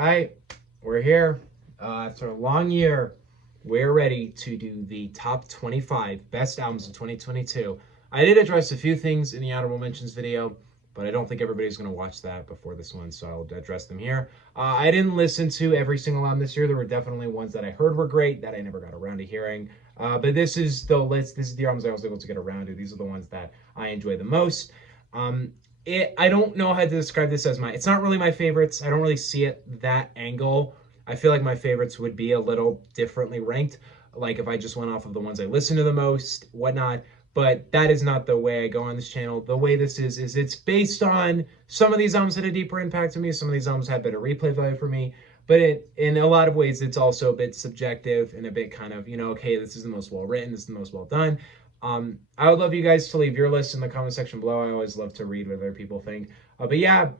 right, we're here. After a long year, we're ready to do the top 25 best albums of 2022. I did address a few things in the honorable mentions video, but I don't think everybody's going to watch that before this one, so I'll address them here. I didn't listen to every single album this year. There were definitely ones that I heard were great that I never got around to hearing. But this is the list. This is the albums I was able to get around to. These are the ones that I enjoy the most. I don't know how to describe this as it's not really my favorites. I don't really see it that angle. I feel like my favorites would be a little differently ranked, like if I just went off of the ones I listen to the most, whatnot. But that is not the way I go on this channel. The way this is it's based on some of these albums had a deeper impact on me. Some of these albums had better replay value for me. But in a lot of ways, it's also a bit subjective and a bit kind of, okay, this is the most well written, this is the most well done. I would love you guys to leave your list in the comment section below. I always love to read what other people think. But yeah,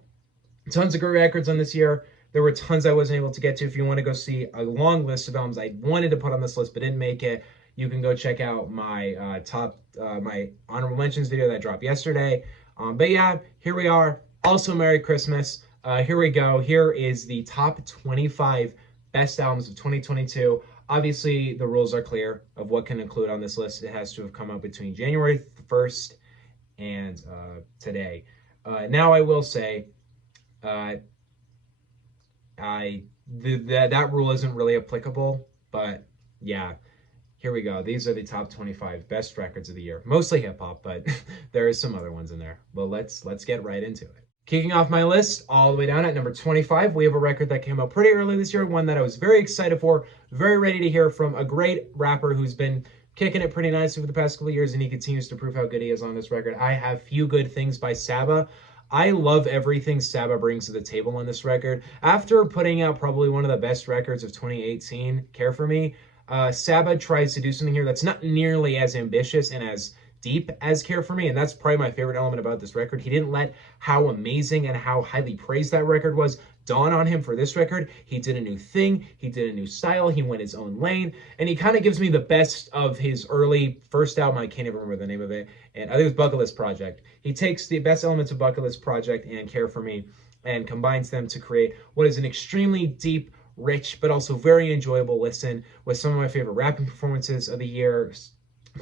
tons of great records on this year. There were tons I wasn't able to get to. If you want to go see a long list of albums I wanted to put on this list but didn't make it, you can go check out my my honorable mentions video that dropped yesterday. But yeah, here we are. Also, Merry Christmas. Here we go. Here is the top 25 best albums of 2022. Obviously, the rules are clear of what can include on this list. It has to have come out between January 1st and today. Now, I will say, that rule isn't really applicable, but yeah, here we go. These are the top 25 best records of the year. Mostly hip-hop, but there is some other ones in there. Well, let's get right into it. Kicking off my list, all the way down at number 25, we have a record that came out pretty early this year, one that I was very excited for, very ready to hear from a great rapper who's been kicking it pretty nicely for the past couple of years, and he continues to prove how good he is on this record. I have Few Good Things by Saba. I love everything Saba brings to the table on this record. After putting out probably one of the best records of 2018, Care For Me, Saba tries to do something here that's not nearly as ambitious and as deep as Care For Me, and that's probably my favorite element about this record. He didn't let how amazing and how highly praised that record was dawn on him for this record. He did a new thing, he did a new style, he went his own lane, and he kind of gives me the best of his early first album. I can't even remember the name of it, and I think it was Bucket List Project. He takes the best elements of Bucket List Project and Care For Me and combines them to create what is an extremely deep, rich, but also very enjoyable listen with some of my favorite rapping performances of the year.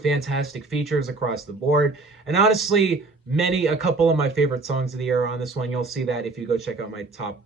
Fantastic features across the board, and honestly, a couple of my favorite songs of the year are on this one. You'll see that if you go check out my top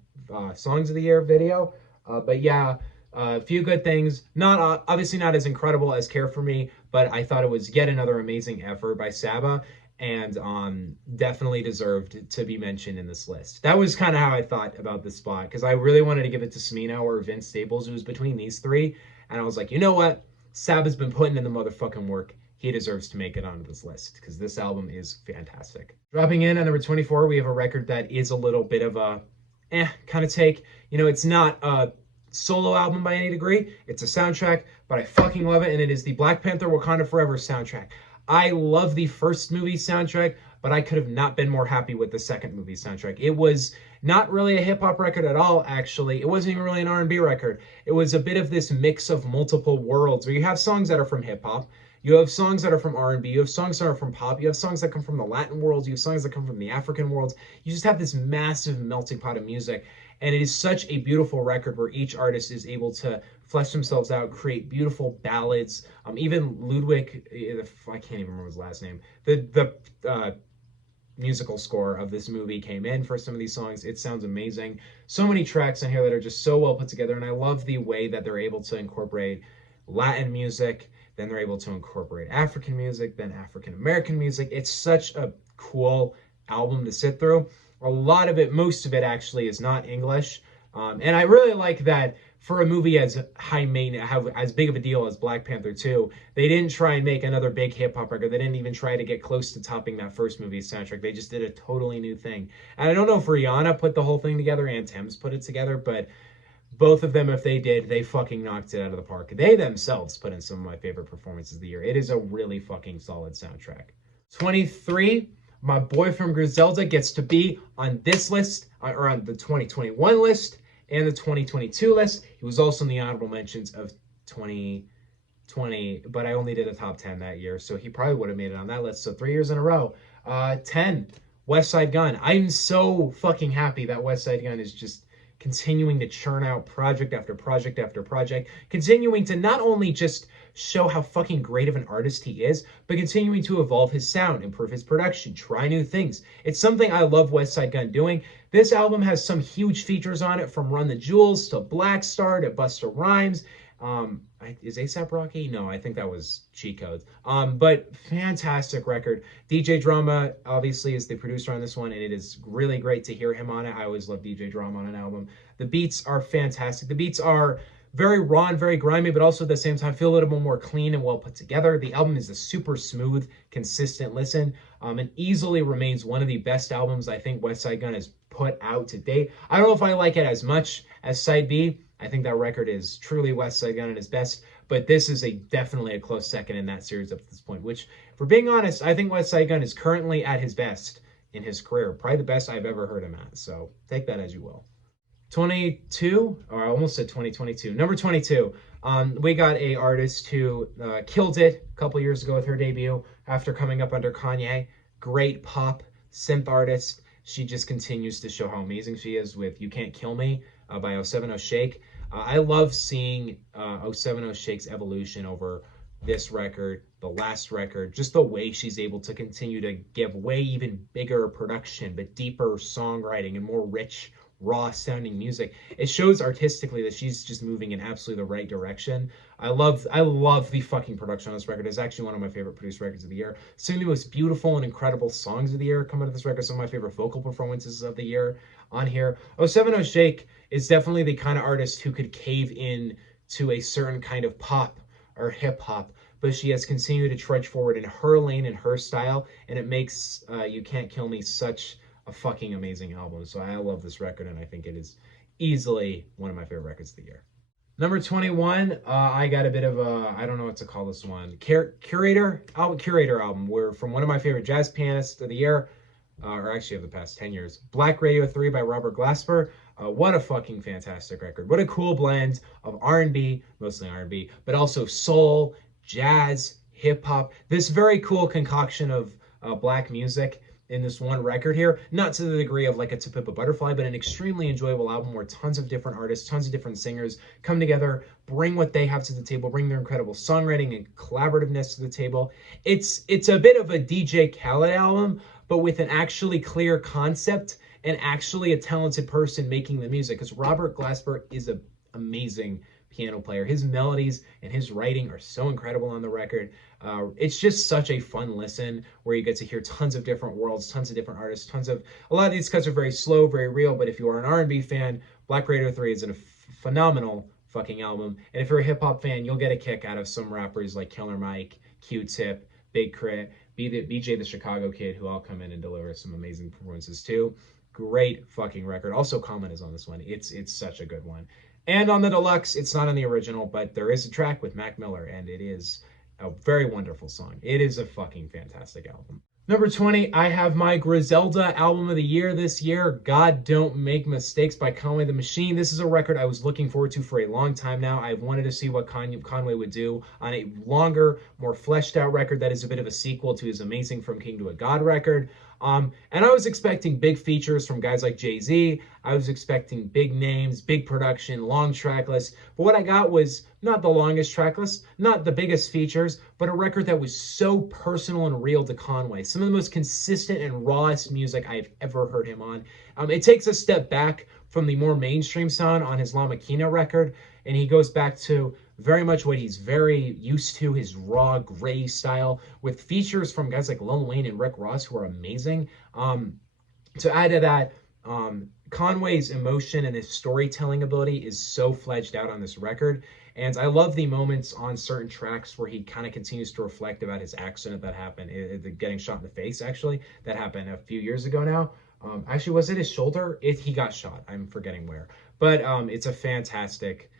songs of the year video. But yeah, a Few Good Things, not obviously not as incredible as Care For Me, but I thought it was yet another amazing effort by Saba, and definitely deserved to be mentioned in this list. That was kind of how I thought about this spot, because I really wanted to give it to Smino or Vince Staples. It was between these three, and I was like, you know what? Saba's been putting in the motherfucking work. He deserves to make it onto this list because this album is fantastic. Dropping in at number 24, we have a record that is a little bit of a kind of take. It's not a solo album by any degree. It's a soundtrack, but I fucking love it, and it is the Black Panther Wakanda Forever soundtrack. I love the first movie soundtrack, but I could have not been more happy with the second movie soundtrack. It was not really a hip-hop record at all, actually. It wasn't even really an R&B record. It was a bit of this mix of multiple worlds where you have songs that are from hip-hop, you have songs that are from R&B, you have songs that are from pop, you have songs that come from the Latin world, you have songs that come from the African world. You just have this massive melting pot of music, and it is such a beautiful record where each artist is able to flesh themselves out, create beautiful ballads. Even Ludwig, I can't even remember his last name, the musical score of this movie came in for some of these songs. It sounds amazing. So many tracks in here that are just so well put together, and I love the way that they're able to incorporate Latin music, then they're able to incorporate African music, then African American music. It's such a cool album to sit through. A lot of it, most of it actually, is not English, and I really like that for a movie as as big of a deal as Black Panther 2, they didn't try and make another big hip-hop record. They didn't even try to get close to topping that first movie's soundtrack. They just did a totally new thing. And I don't know if Rihanna put the whole thing together and Thames put it together, but both of them, if they did, they fucking knocked it out of the park. They themselves put in some of my favorite performances of the year. It is a really fucking solid soundtrack. 23, my boy from Griselda gets to be on this list, or on the 2021 list, and the 2022 list. He was also in the honorable mentions of 2020, but I only did a top 10 that year, so he probably would have made it on that list. So 3 years in a row. 10, West Side Gun. I'm so fucking happy that West Side Gun is just continuing to churn out project after project after project, continuing to not only just show how fucking great of an artist he is, but continuing to evolve his sound, improve his production, try new things. It's something I love Westside Gunn doing. This album has some huge features on it, from Run the Jewels to Black Star to Busta Rhymes. Is ASAP Rocky? No, I think that was Cheat Codes. But fantastic record. DJ Drama obviously is the producer on this one, and it is really great to hear him on it. I always love DJ Drama on an album. The beats are fantastic. The beats are very raw and very grimy, but also at the same time feel a little bit more clean and well put together. The album is a super smooth, consistent listen, and easily remains one of the best albums I think Westside Gunn has put out to date. I don't know if I like it as much as Side B. I think that record is truly Westside Gunn at his best, but this is definitely a close second in that series up to this point, which, for being honest, I think Westside Gunn is currently at his best in his career. Probably the best I've ever heard him at, so take that as you will. 22, or I almost said 2022. Number 22, we got a artist who killed it a couple years ago with her debut after coming up under Kanye. Great pop synth artist. She just continues to show how amazing she is with You Can't Kill Me by 070 Shake. I love seeing 070 Shake's evolution over this record, the last record, just the way she's able to continue to give way even bigger production, but deeper songwriting and more rich, raw sounding music. It shows artistically that she's just moving in absolutely the right direction. I love the fucking production on this record. It's actually one of my favorite produced records of the year. Some of the most beautiful and incredible songs of the year come out of this record. Some of my favorite vocal performances of the year on here. 070 Shake is definitely the kind of artist who could cave in to a certain kind of pop or hip hop, but she has continued to trudge forward in her lane and her style, and it makes You Can't Kill Me such a fucking amazing album. So I love this record, and I think it is easily one of my favorite records of the year. Number 21, I got a bit of a, I don't know what to call this one, Curator album, where from one of my favorite jazz pianists of the year, or actually of the past 10 years, Black Radio 3 by Robert Glasper. What a fucking fantastic record. What a cool blend of R&B, mostly R&B, but also soul, jazz, hip hop. This very cool concoction of black music in this one record here, not to the degree of like a To Pimp a Butterfly, but an extremely enjoyable album where tons of different artists, tons of different singers come together, bring what they have to the table, bring their incredible songwriting and collaborativeness to the table. It's a bit of a DJ Khaled album, but with an actually clear concept and actually a talented person making the music, because Robert Glasper is an amazing piano player. His melodies and his writing are so incredible on the record. It's just such a fun listen where you get to hear tons of different worlds, tons of different artists, a lot of these cuts are very slow, very real, but if you are an R&B fan, Black Radio 3 is a phenomenal fucking album. And if you're a hip hop fan, you'll get a kick out of some rappers like Killer Mike, Q-Tip, Big Crit, BJ the Chicago Kid, who all come in and deliver some amazing performances too. Great fucking record. Also, Common is on this one. It's such a good one. And on the deluxe, it's not on the original, but there is a track with Mac Miller, and it is a very wonderful song. It is a fucking fantastic album. Number 20, I have my Griselda album of the year this year, God Don't Make Mistakes by Conway the Machine. This is a record I was looking forward to for a long time now. I've wanted to see what Conway would do on a longer, more fleshed out record that is a bit of a sequel to his amazing From King to a God record. And I was expecting big features from guys like Jay-Z. I was expecting big names, big production, long track lists. But what I got was not the longest track list, not the biggest features, but a record that was so personal and real to Conway. Some of the most consistent and rawest music I've ever heard him on. It takes a step back from the more mainstream sound on his La Maquina record, and he goes back to very much what he's very used to, his raw, gray style, with features from guys like Lil Wayne and Rick Ross, who are amazing. To add to that, Conway's emotion and his storytelling ability is so fledged out on this record. And I love the moments on certain tracks where he kind of continues to reflect about his accident that happened, getting shot in the face, actually. That happened a few years ago now. Actually, was it his shoulder? He got shot. I'm forgetting where. But it's a fantastic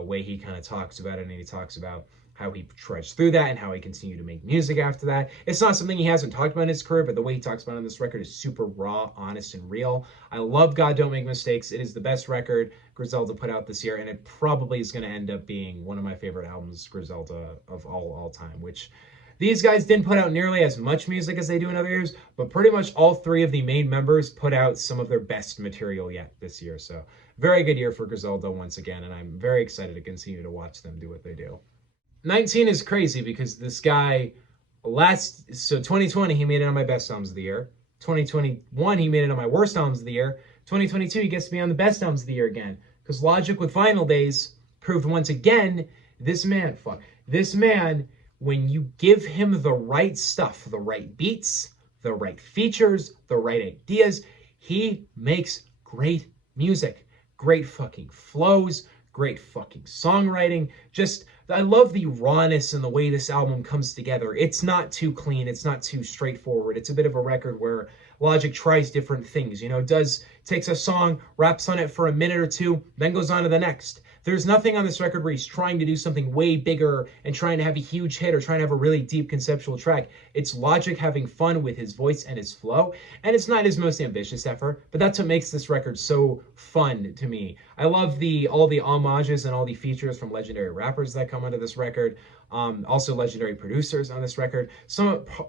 way he kind of talks about it, and he talks about how he trudged through that and how he continued to make music after that. It's not something he hasn't talked about in his career, but the way he talks about it on this record is super raw, honest, and real. I love God Don't Make Mistakes. It is the best record Griselda put out this year, and it probably is going to end up being one of my favorite albums, Griselda, of all time, which These guys didn't put out nearly as much music as they do in other years, but pretty much all three of the main members put out some of their best material yet this year. So very good year for Griselda once again, and I'm very excited to continue to watch them do what they do. 19 is crazy because this guy so 2020 he made it on my best albums of the year. 2021 he made it on my worst albums of the year. 2022 he gets to be on the best albums of the year again. Because Logic with Vinyl Days proved once again, this man, when you give him the right stuff, the right beats, the right features, the right ideas, he makes great music. Great fucking flows, great fucking songwriting. Just, I love the rawness and the way this album comes together. It's not too clean. It's not too straightforward. It's a bit of a record where Logic tries different things, you know, takes a song, raps on it for a minute or two, then goes on to the next. There's nothing on this record where he's trying to do something way bigger and trying to have a huge hit or trying to have a really deep conceptual track. It's Logic having fun with his voice and his flow, and it's not his most ambitious effort, but that's what makes this record so fun to me. I love all the homages and all the features from legendary rappers that come onto this record. Also legendary producers on this record.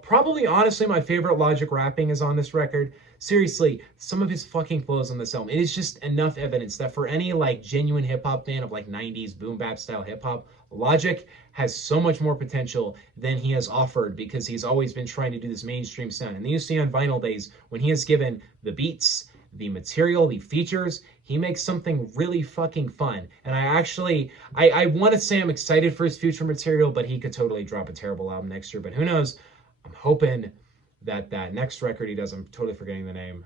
Probably honestly my favorite Logic rapping is on this record. Seriously, some of his fucking flows on this album, it is just enough evidence that for any like genuine hip-hop fan of like 90s boom bap style hip-hop, Logic has so much more potential than he has offered because he's always been trying to do this mainstream sound. And then you see on Vinyl Days, when he is given the beats, the material, the features, he makes something really fucking fun. And I want to say I'm excited for his future material, but he could totally drop a terrible album next year. But who knows? I'm hoping that next record he does, I'm totally forgetting the name,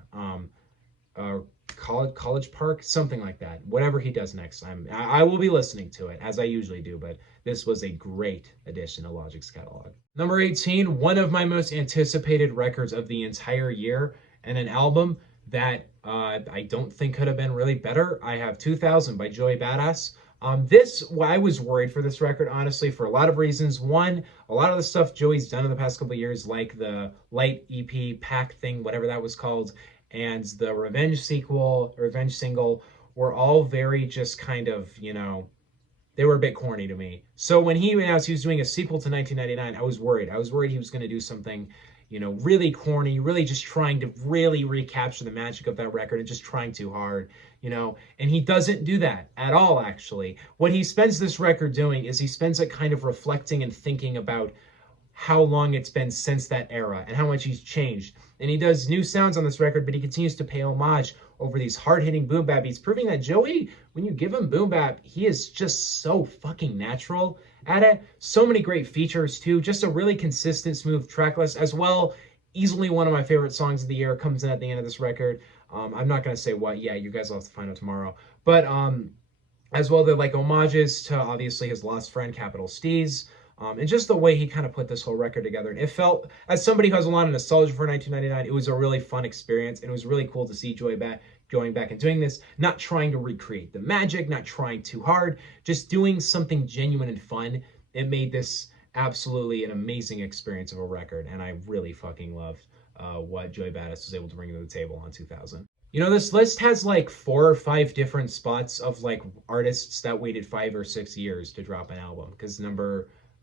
College Park, something like that. Whatever he does next, I will be listening to it as I usually do. But this was a great addition to Logic's catalog. Number 18, one of my most anticipated records of the entire year, and an album that I don't think could have been really better. I have 2000 by Joey Badass. I was worried for this record, honestly, for a lot of reasons. One, a lot of the stuff Joey's done in the past couple of years, like the Light EP pack thing, whatever that was called, and the Revenge single, were all very just kind of, you know, they were a bit corny to me. So when he announced he was doing a sequel to 1999, I was worried. I was worried he was going to do something, you know, really corny, really just trying to really recapture the magic of that record and just trying too hard, you know, and he doesn't do that at all, actually. What he spends this record doing is he spends it kind of reflecting and thinking about how long it's been since that era and how much he's changed. And he does new sounds on this record, but he continues to pay homage over these hard-hitting boom bap beats, proving that Joey, when you give him boom bap, he is just so fucking natural at it. So many great features too, just a really consistent, smooth track list as well. Easily one of my favorite songs of the year comes in at the end of this record. I'm not going to say what, yeah, you guys will have to find out tomorrow. But as well, they're like homages to obviously his lost friend, Capital Steez. And just the way he kind of put this whole record together. And it felt, as somebody who has a lot of nostalgia for 1999, it was a really fun experience. And it was really cool to see Joey going back and doing this, not trying to recreate the magic, not trying too hard, just doing something genuine and fun. It made this absolutely an amazing experience of a record. And I really fucking loved what Joey Badass was able to bring to the table on 2000. You know, this list has like 4 or 5 different spots of like artists that waited 5 or 6 years to drop an album. Because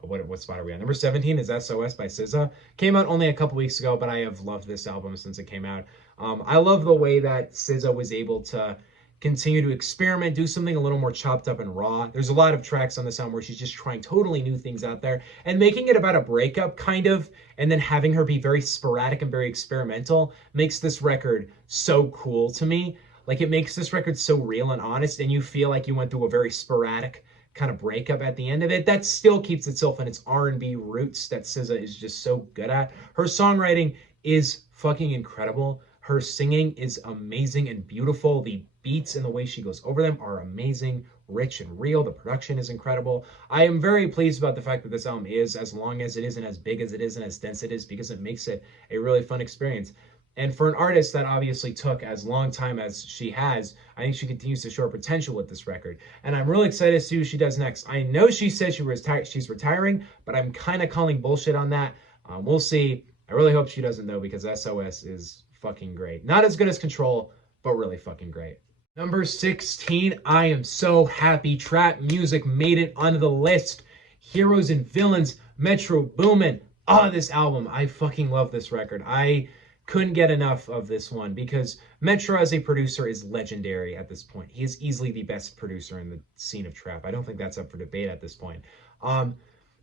what spot are we on? Number 17 is SOS by SZA. Came out only a couple weeks ago, but I have loved this album since it came out. I love the way that SZA was able to continue to experiment, do something a little more chopped up and raw. There's a lot of tracks on this album where she's just trying totally new things out there and making it about a breakup, kind of, and then having her be very sporadic and very experimental makes this record so cool to me. Like, it makes this record so real and honest, and you feel like you went through a very sporadic kind of breakup at the end of it. That still keeps itself in its R&B roots that SZA is just so good at. Her songwriting is fucking incredible. Her singing is amazing and beautiful. The beats and the way she goes over them are amazing, rich and real. The production is incredible. I am very pleased about the fact that this album is as long as it is and as big as it is and as dense it is, because it makes it a really fun experience. And for an artist that obviously took as long time as she has, I think she continues to show her potential with this record. And I'm really excited to see what she does next. I know she said she's retiring, but I'm kind of calling bullshit on that. We'll see. I really hope she doesn't, though, because SOS is fucking great. Not as good as Control, but really fucking great. Number 16, I am so happy trap music made it onto the list. Heroes and Villains, Metro Boomin, Oh, this album. I fucking love this record. I couldn't get enough of this one because Metro as a producer is legendary at this point. He is easily the best producer in the scene of trap. I don't think that's up for debate at this point. Um,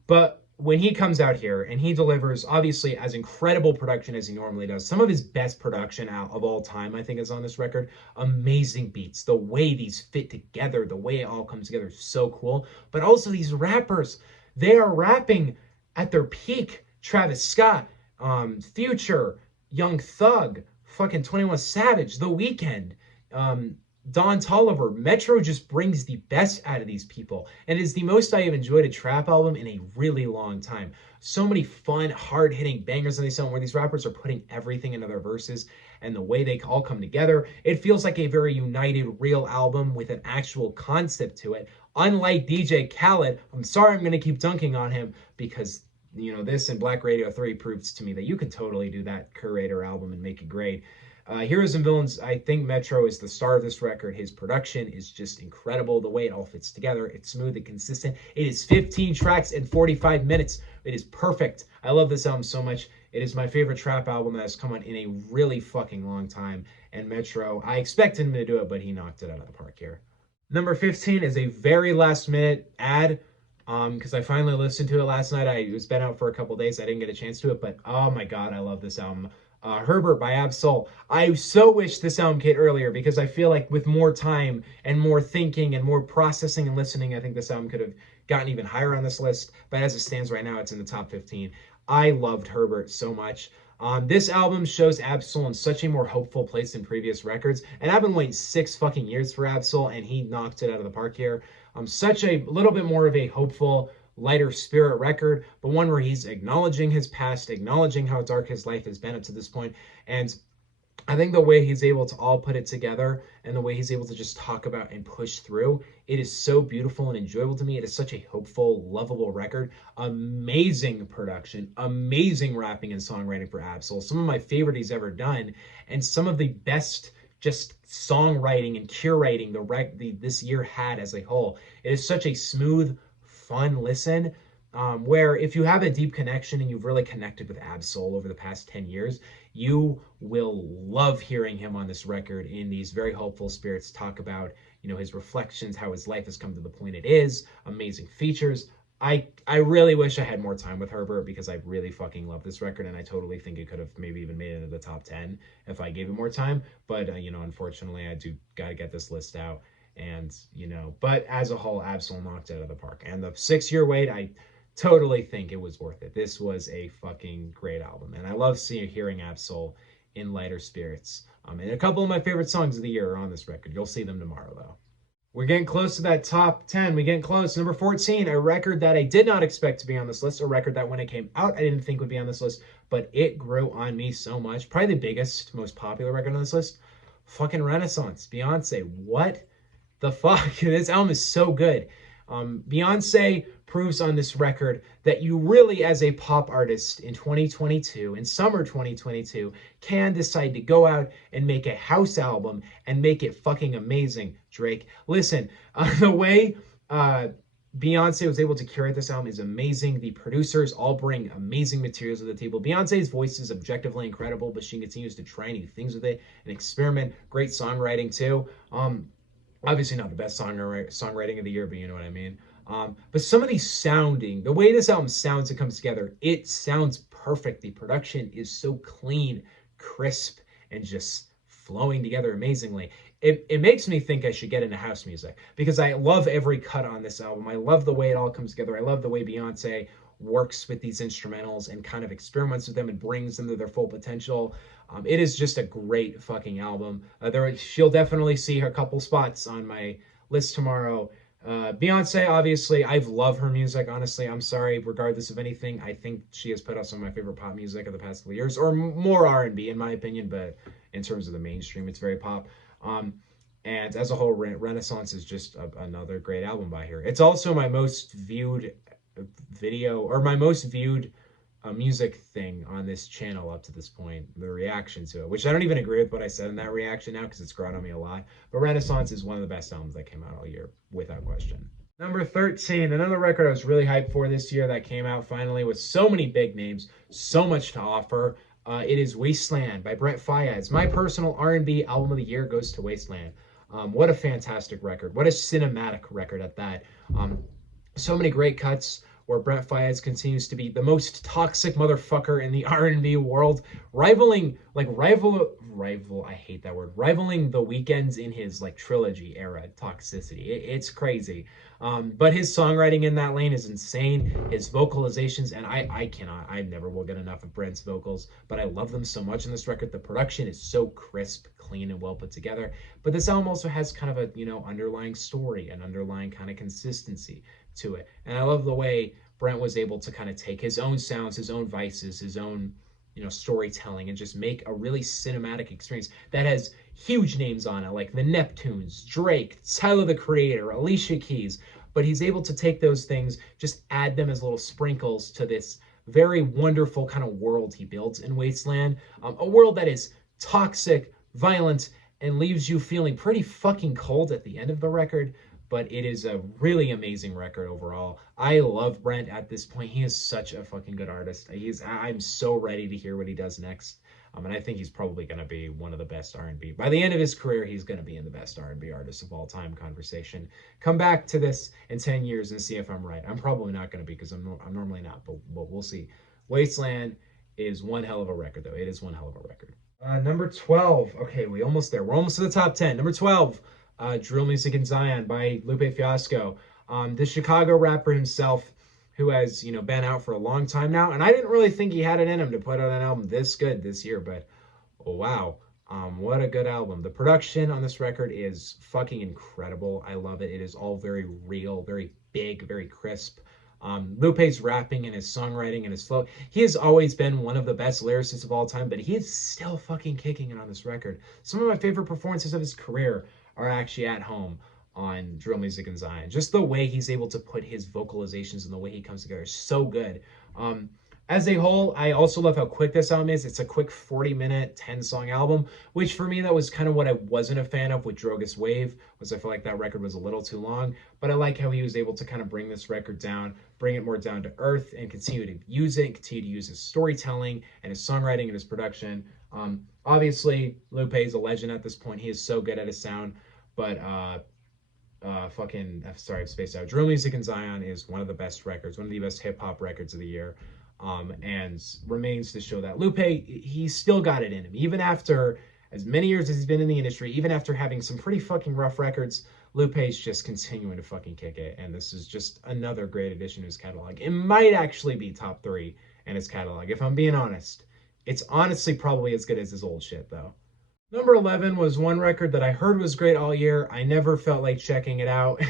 but when he comes out here and he delivers, obviously, as incredible production as he normally does, some of his best production out of all time, I think, is on this record. Amazing beats. The way these fit together, the way it all comes together is so cool. But also, these rappers, they are rapping at their peak. Travis Scott, Future, Young Thug, fucking 21 Savage, The Weeknd, um, Don Toliver. Metro just brings the best out of these people and is the most I have enjoyed a trap album in a really long time. So many fun, hard-hitting bangers on this album where these rappers are putting everything into their verses and the way they all come together. It feels like a very united, real album with an actual concept to it. Unlike DJ Khaled, I'm sorry I'm going to keep dunking on him because this and Black Radio 3 proves to me that you can totally do that Curator album and make it great. Heroes and Villains, I think Metro is the star of this record. His production is just incredible. The way it all fits together, it's smooth and consistent. It is 15 tracks and 45 minutes. It is perfect. I love this album so much. It is my favorite trap album that has come out in a really fucking long time. And Metro, I expected him to do it, but he knocked it out of the park here. Number 15 is a very last minute ad. Because I finally listened to it last night. It was been out for a couple days. I didn't get a chance to it, but oh my god, I love this album. Herbert by Ab-Soul. I so wish this album came earlier because I feel like with more time and more thinking and more processing and listening, I think this album could have gotten even higher on this list. But as it stands right now, it's in the top 15. I loved Herbert so much. This album shows Ab-Soul in such a more hopeful place than previous records. And I've been waiting 6 fucking years for Ab-Soul, and he knocked it out of the park here. Such a little bit more of a hopeful, lighter spirit record, but one where he's acknowledging his past, acknowledging how dark his life has been up to this point. And I think the way he's able to all put it together and the way he's able to just talk about and push through, it is so beautiful and enjoyable to me. It is such a hopeful, lovable record. Amazing production, amazing rapping and songwriting for Ab-Soul. Some of my favorite he's ever done, and some of the best just songwriting and curating this year had as a whole. It is such a smooth, fun listen. Where if you have a deep connection and you've really connected with Ab-Soul over the past 10 years, you will love hearing him on this record in these very hopeful spirits talk about, his reflections, how his life has come to the point it is, amazing features. I really wish I had more time with Herbert because I really fucking love this record and I totally think it could have maybe even made it into the top 10 if I gave it more time. But, unfortunately, I do got to get this list out. And, but as a whole, Ab-Soul knocked it out of the park. And the 6-year wait, I totally think it was worth it. This was a fucking great album. And I love hearing Ab-Soul in lighter spirits. And a couple of my favorite songs of the year are on this record. You'll see them tomorrow, though. We're getting close to that top 10. We're getting close. Number 14, a record that I did not expect to be on this list. A record that when it came out, I didn't think would be on this list. But it grew on me so much. Probably the biggest, most popular record on this list. Fucking Renaissance. Beyonce. What the fuck? This album is so good. Beyonce proves on this record that you really, as a pop artist in 2022, in summer 2022, can decide to go out and make a house album and make it fucking amazing, Drake. Listen, the way Beyonce was able to curate this album is amazing. The producers all bring amazing materials to the table. Beyonce's voice is objectively incredible, but she continues to try new things with it and experiment. Great songwriting, too. Obviously not the best songwriting of the year, but you know what I mean. But some of these the way this album sounds and comes together, it sounds perfect. The production is so clean, crisp, and just flowing together amazingly. It makes me think I should get into house music because I love every cut on this album. I love the way it all comes together. I love the way Beyonce works with these instrumentals and kind of experiments with them and brings them to their full potential. It is just a great fucking album. She'll definitely see a couple spots on my list tomorrow. Beyonce, obviously, I've loved her music. Honestly, I'm sorry, regardless of anything, I think she has put out some of my favorite pop music of the past couple of years, or more R&B in my opinion, but in terms of the mainstream, it's very pop. And as a whole, Renaissance is just another great album by her. It's also my most viewed video, or my most viewed music thing on this channel up to this point, the reaction to it, which I don't even agree with what I said in that reaction now because it's grown on me a lot. But Renaissance is one of the best albums that came out all year, without question. Number 13, another record I was really hyped for this year that came out finally with so many big names, so much to offer. It is Wasteland by Brent Faiyaz. My personal R&B album of the year goes to Wasteland. What a fantastic record. What a cinematic record at that. Um, so many great cuts where Brent Faiyaz continues to be the most toxic motherfucker in the R&B world, rivaling like rival I hate that word, rivaling the weekends in his like trilogy era toxicity. It's crazy. But his songwriting in that lane is insane. His vocalizations, and I never will get enough of Brent's vocals, but I love them so much in this record. The production is so crisp, clean, and well put together. But this album also has kind of a, underlying story, an underlying kind of consistency to it. And I love the way Brent was able to kind of take his own sounds, his own vices, his own, storytelling and just make a really cinematic experience that has huge names on it, like the Neptunes, Drake, Tyler the Creator, Alicia Keys. But he's able to take those things, just add them as little sprinkles to this very wonderful kind of world he builds in Wasteland. A world that is toxic, violent, and leaves you feeling pretty fucking cold at the end of the record. But it is a really amazing record overall. I love Brent at this point. He is such a fucking good artist. I'm so ready to hear what he does next. And I think he's probably going to be one of the best R&B. By the end of his career, he's going to be in the best R&B artist of all time conversation. Come back to this in 10 years and see if I'm right. I'm probably not going to be because I'm normally not, but we'll see. Wasteland is one hell of a record, though. It is one hell of a record. Number 12. Okay, we almost there. We're almost to the top 10. Number 12, Drill Music in Zion by Lupe Fiasco. The Chicago rapper himself, who has, been out for a long time now. And I didn't really think he had it in him to put out an album this good this year, but oh, wow. What a good album. The production on this record is fucking incredible. I love it. It is all very real, very big, very crisp. Lupe's rapping and his songwriting and his flow. He has always been one of the best lyricists of all time, but he is still fucking kicking it on this record. Some of my favorite performances of his career are actually at home on Drill Music in Zion. Just the way he's able to put his vocalizations and the way he comes together is so good. As a whole, I also love how quick this album is. It's a quick 40-minute, 10-song album, which for me, that was kind of what I wasn't a fan of with Drogas Wave, was I feel like that record was a little too long. But I like how he was able to kind of bring this record down, bring it more down to earth, and continue to use it, and continue to use his storytelling and his songwriting and his production. Obviously, Lupe is a legend at this point. He is so good at his sound. But I've spaced out. Drill Music in Zion is one of the best records, one of the best hip hop records of the year, and remains to show that Lupe, he's still got it in him, even after as many years as he's been in the industry, even after having some pretty fucking rough records. Lupe's just continuing to fucking kick it, and this is just another great addition to his catalog. It might actually be top 3 in his catalog, if I'm being honest. It's honestly probably as good as his old shit, though. Number 11 was one record that I heard was great all year. I never felt like checking it out.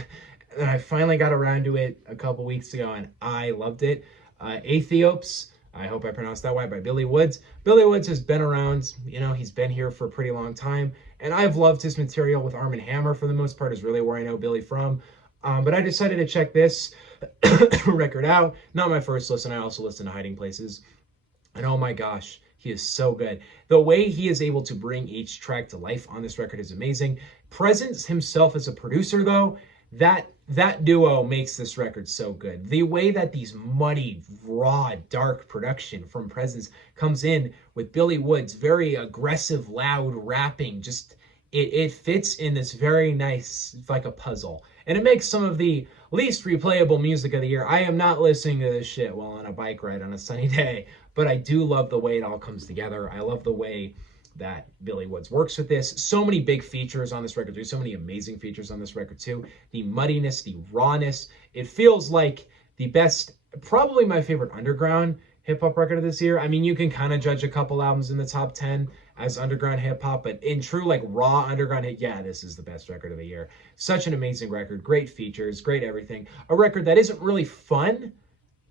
And I finally got around to it a couple weeks ago, and I loved it. Aethiopes, I hope I pronounced that right, by Billy Woods. Billy Woods has been around, he's been here for a pretty long time. And I've loved his material with Arm & Hammer for the most part, is really where I know Billy from. But I decided to check this record out. Not my first listen. I also listened to Hiding Places. And oh my gosh, he is so good. The way he is able to bring each track to life on this record is amazing. Presence himself as a producer, though, that duo makes this record so good. The way that these muddy, raw, dark production from Presence comes in with Billy Woods, very aggressive, loud rapping, just it fits in this very nice, like a puzzle. And it makes some of the least replayable music of the year. I am not listening to this shit while on a bike ride on a sunny day, but I do love the way it all comes together. I love the way that Billy Woods works with this. So many big features on this record. There's so many amazing features on this record too. The muddiness, the rawness. It feels like the best, probably my favorite underground hip hop record of this year. I mean, you can kind of judge a couple albums in the top 10 as underground hip hop, but in true like raw underground hit, yeah, this is the best record of the year. Such an amazing record. Great features, great everything. A record that isn't really fun,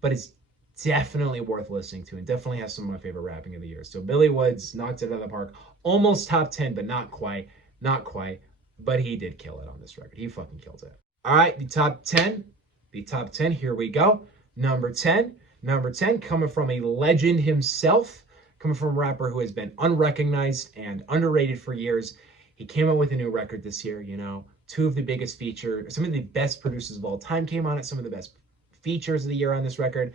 but is definitely worth listening to, and definitely has some of my favorite rapping of the year. So Billy Woods knocked it out of the park. Almost top 10, but not quite. Not quite. But he did kill it on this record. He fucking killed it. All right, the top 10. The top 10, here we go. Number 10. Number 10, coming from a legend himself, coming from a rapper who has been unrecognized and underrated for years. He came out with a new record this year, two of the biggest features, some of the best producers of all time came on it, some of the best features of the year on this record.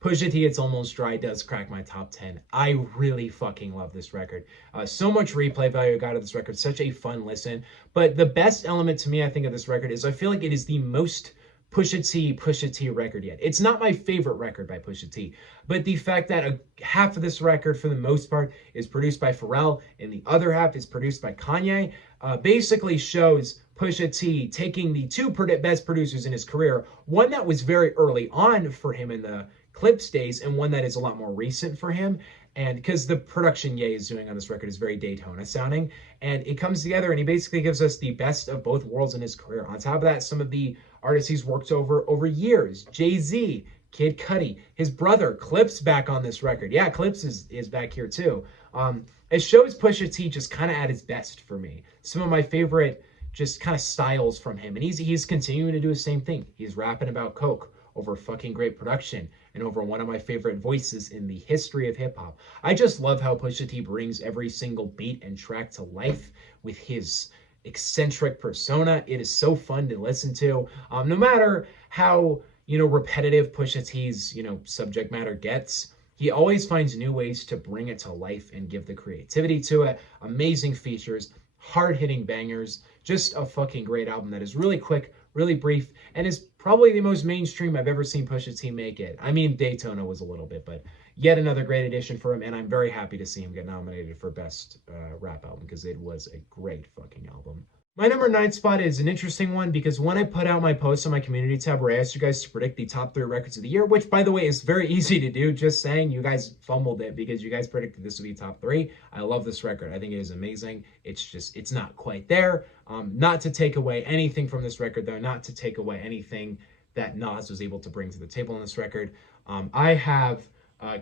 Pusha T, It's Almost Dry does crack my top 10. I really fucking love this record. So much replay value I got of this record. Such a fun listen. But the best element to me, I think, of this record is I feel like it is the most Pusha T record yet. It's not my favorite record by Pusha T, but the fact that half of this record, for the most part, is produced by Pharrell and the other half is produced by Kanye, basically shows Pusha T taking the two best producers in his career, one that was very early on for him in the Clips days and one that is a lot more recent for him. And because the production Ye is doing on this record is very Daytona sounding, and it comes together and he basically gives us the best of both worlds in his career. On top of that, some of the artists he's worked over years, Jay-Z, Kid Cudi, his brother Clips back on this record. Yeah, Clips is back here too. It shows Pusha T just kind of at his best for me. Some of my favorite just kind of styles from him, and he's continuing to do the same thing. He's rapping about coke over fucking great production and over one of my favorite voices in the history of hip-hop. I just love how Pusha T brings every single beat and track to life with his eccentric persona. It is so fun to listen to. No matter how, repetitive Pusha T's, subject matter gets, he always finds new ways to bring it to life and give the creativity to it. Amazing features, hard-hitting bangers, just a fucking great album that is really quick, really brief, and is probably the most mainstream I've ever seen Pusha T make it. I mean, Daytona was a little bit, but yet another great addition for him, and I'm very happy to see him get nominated for Best Rap Album, because it was a great fucking album. My number 9 spot is an interesting one, because when I put out my post on my community tab where I asked you guys to predict the top 3 records of the year, which, by the way, is very easy to do, just saying, you guys fumbled it because you guys predicted this would be top 3. I love this record. I think it is amazing. It's not quite there. Not to take away anything from this record, though, not to take away anything that Nas was able to bring to the table on this record. I have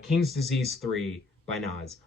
King's Disease 3 by Nas.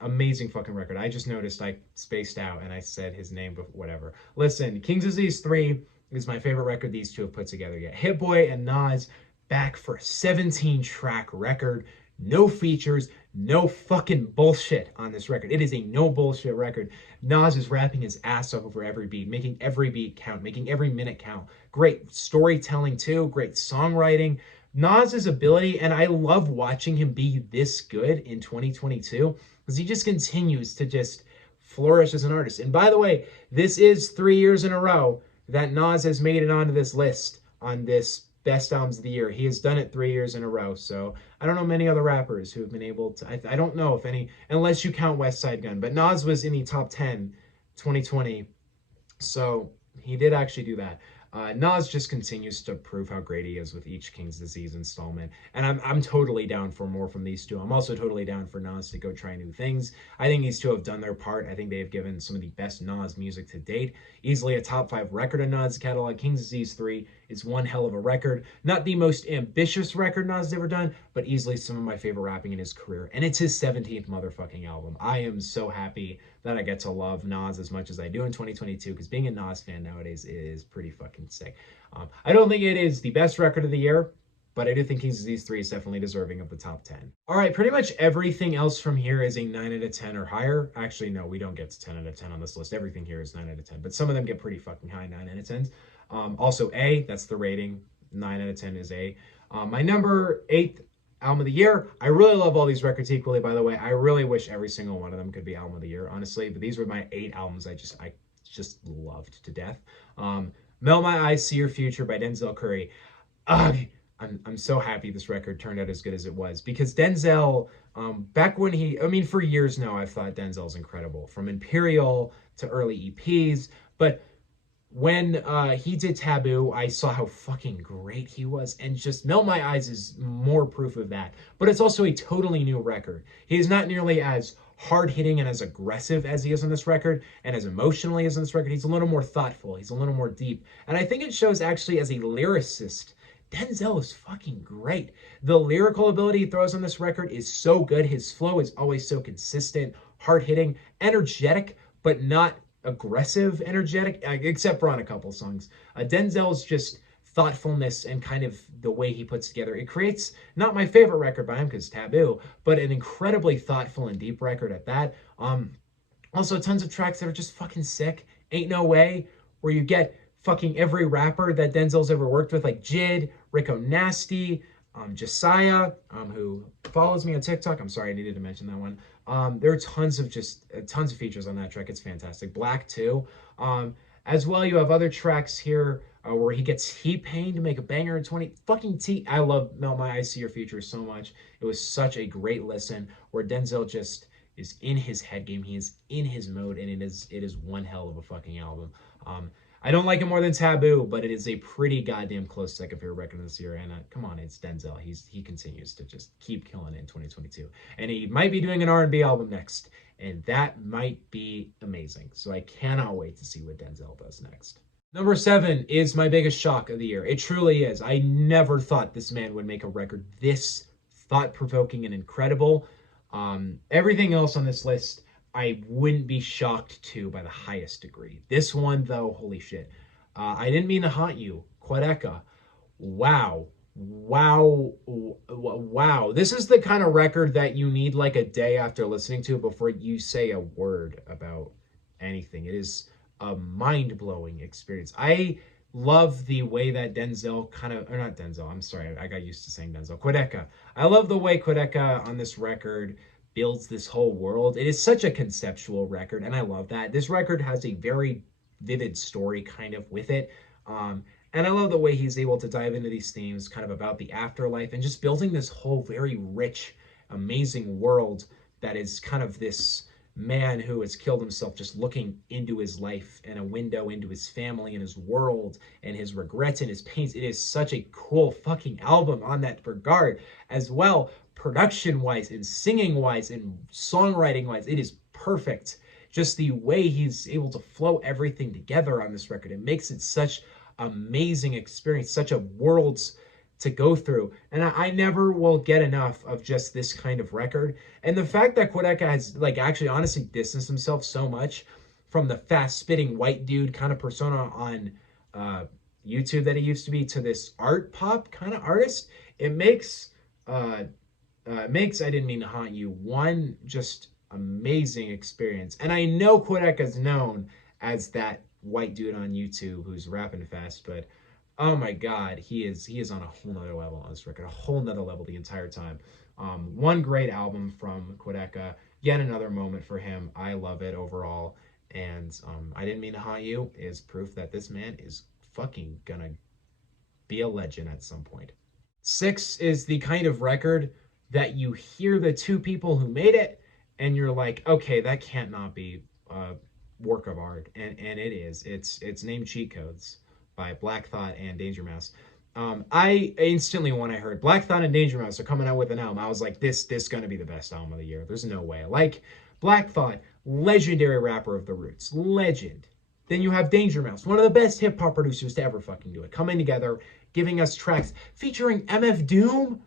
Amazing fucking record. I just noticed I spaced out and I said his name, but whatever. Listen, King's Disease 3 is my favorite record these two have put together yet. Hit Boy and Nas back for a 17-track record. No features, no fucking bullshit on this record. It is a no bullshit record. Nas is rapping his ass off over every beat, making every beat count, making every minute count. Great storytelling too, great songwriting. Nas's ability, and I love watching him be this good in 2022, because he just continues to just flourish as an artist. And by the way, this is 3 years in a row that Nas has made it onto this list on this best albums of the year. He has done it 3 years in a row. So I don't know many other rappers who have been able to, I don't know if any, unless you count West Side Gun, but Nas was in the top 10 2020. So he did actually do that. Nas just continues to prove how great he is with each King's Disease installment. And I'm totally down for more from these two. I'm also totally down for Nas to go try new things. I think these two have done their part. I think they have given some of the best Nas music to date. Easily a top 5 record in Nas' catalog. King's Disease 3 is one hell of a record. Not the most ambitious record Nas has ever done, but easily some of my favorite rapping in his career. And it's his 17th motherfucking album. I am so happy that I get to love Nas as much as I do in 2022, because being a Nas fan nowadays is pretty fucking sick. I don't think it is the best record of the year, but I do think King's Disease 3 is definitely deserving of the top 10. All right, pretty much everything else from here is a 9 out of 10 or higher. Actually, no, we don't get to 10 out of 10 on this list. Everything here is 9 out of 10, but some of them get pretty fucking high 9 out of 10s. Also A, that's the rating. 9 out of 10 is A. My number 8 album of the year. I really love all these records equally, by the way. I really wish every single one of them could be album of the year, honestly. But these were my 8 albums I just loved to death. Melt My Eyes, See Your Future by Denzel Curry. I'm so happy this record turned out as good as it was, because Denzel, back when for years now, I've thought Denzel's incredible, from Imperial to early EPs, but when he did Taboo, I saw how fucking great he was, and just Melt My Eyes is more proof of that. But it's also a totally new record. He is not nearly as hard-hitting and as aggressive as he is on this record, and as emotionally as on this record. He's a little more thoughtful. He's a little more deep. And I think it shows actually as a lyricist, Denzel is fucking great. The lyrical ability he throws on this record is so good. His flow is always so consistent, hard-hitting, energetic, but not aggressive, energetic, except for on a couple songs. Denzel's just thoughtfulness and kind of the way he puts together, it creates not my favorite record by him, because Taboo, but an incredibly thoughtful and deep record at that. Also tons of tracks that are just fucking sick. Ain't No Way, where you get fucking every rapper that Denzel's ever worked with, like Jid, Rico Nasty, Josiah, who follows me on TikTok. I'm sorry, I needed to mention that one. There are tons of features on that track. It's fantastic. Black too. As well, you have other tracks here where he gets T-Pain to make a banger in 20. Fucking T. I love Melt My Eyes See Your Future so much. It was such a great listen where Denzel just is in his head game. He is in his mode, and it is one hell of a fucking album. I don't like it more than Taboo, but it is a pretty goddamn close second favorite record this year. And come on, it's Denzel. He continues to just keep killing it in 2022, and he might be doing an R&B album next, and that might be amazing. So I cannot wait to see what Denzel does next. Number 7 is my biggest shock of the year. It truly is. I never thought this man would make a record this thought-provoking and incredible. Everything else on this list I wouldn't be shocked to by the highest degree. This one, though, holy shit. I didn't mean to haunt you. Quedeca. Wow. Wow. This is the kind of record that you need like a day after listening to it before you say a word about anything. It is a mind-blowing experience. I love the way that Denzel or not Denzel, I'm sorry, I got used to saying Denzel. Quedeca. I love the way Quedeca on this record builds this whole world. It is such a conceptual record, and I love that. This record has a very vivid story kind of with it. And I love the way he's able to dive into these themes kind of about the afterlife and just building this whole very rich, amazing world that is kind of this man who has killed himself just looking into his life and a window into his family and his world and his regrets and his pains. It is such a cool fucking album on that regard as well. Production wise and singing wise and songwriting wise, it is perfect. Just the way he's able to flow everything together on this record, it makes it such amazing experience, such a worlds to go through. And I never will get enough of just this kind of record. And the fact that Quedeca has like actually honestly distanced himself so much from the fast spitting white dude kind of persona on YouTube that he used to be to this art pop kind of artist, it makes I didn't mean to haunt you, one just amazing experience. And I know Quedeca's known as that white dude on YouTube who's rapping fast, but oh my god, he is on a whole nother level on this record, a whole nother level the entire time. One great album from Quedeca, yet another moment for him. I love it overall, and I didn't mean to haunt you is proof that this man is fucking gonna be a legend at some point. 6 is the kind of record that you hear the two people who made it and you're like, okay, that can't not be a work of art, and it is. It's named Cheat Codes by Black Thought and Danger Mouse. I instantly, when I heard Black Thought and Danger Mouse are coming out with an album, I was like, this gonna be the best album of the year. There's no way. Like Black Thought, legendary rapper of the Roots, legend. Then you have Danger Mouse, one of the best hip hop producers to ever fucking do it, coming together, giving us tracks featuring MF Doom,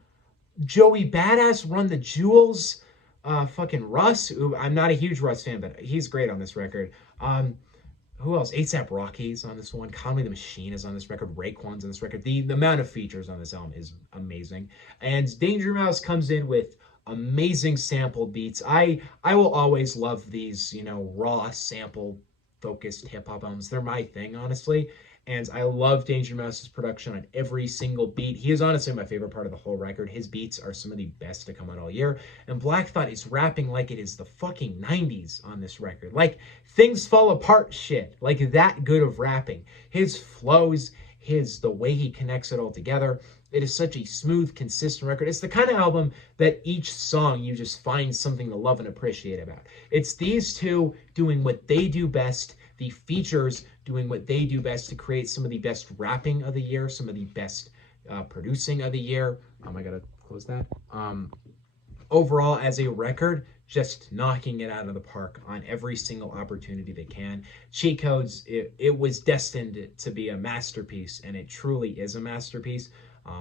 Joey Badass, Run the Jewels, fucking Russ. Who, I'm not a huge Russ fan, but he's great on this record. Who else? ASAP Rocky's on this one. Conway the Machine is on this record. Raekwon's on this record. The amount of features on this album is amazing. And Danger Mouse comes in with amazing sample beats. I will always love these, raw sample focused hip hop albums. They're my thing, honestly. And I love Danger Mouse's production on every single beat. He is honestly my favorite part of the whole record. His beats are some of the best to come out all year. And Black Thought is rapping like it is the fucking 90s on this record. Like, things fall apart shit. Like, that good of rapping. His flows, the way he connects it all together. It is such a smooth, consistent record. It's the kind of album that each song you just find something to love and appreciate about. It's these two doing what they do best, the features doing what they do best to create some of the best rapping of the year, some of the best producing of the year. I gotta close that. Overall, as a record, just knocking it out of the park on every single opportunity they can. Cheat Codes, it was destined to be a masterpiece, and it truly is a masterpiece.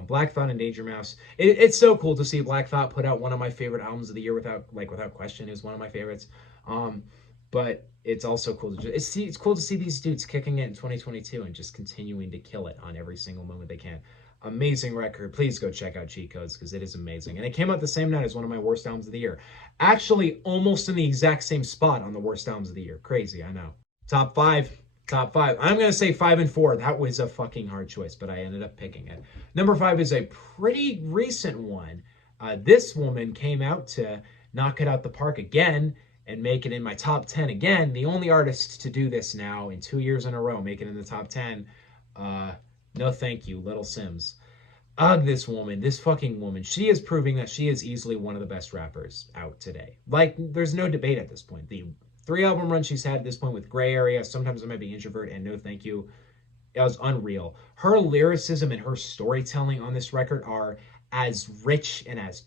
Black Thought and Danger Mouse. It's so cool to see Black Thought put out one of my favorite albums of the year without question. Is one of my favorites. But it's also cool to it's cool to see these dudes kicking it in 2022 and just continuing to kill it on every single moment they can. Amazing record. Please go check out Cheat Codes because it is amazing. And it came out the same night as one of my worst albums of the year. Actually, almost in the exact same spot on the worst albums of the year. Crazy, I know. Top 5. Top five. I'm going to say 5 and 4. That was a fucking hard choice, but I ended up picking it. Number 5 is a pretty recent one. This woman came out to knock it out the park again and make it in my top 10 again. The only artist to do this now in 2 years in a row, make it in the top 10. No thank you, Little Sims. Ugh, this woman, this fucking woman, she is proving that she is easily one of the best rappers out today. Like, there's no debate at this point. The 3 album run she's had at this point with Gray Area, Sometimes I Might Be Introvert, and No Thank You, it was unreal. Her lyricism and her storytelling on this record are as rich and as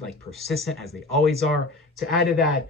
like persistent as they always are. To add to that,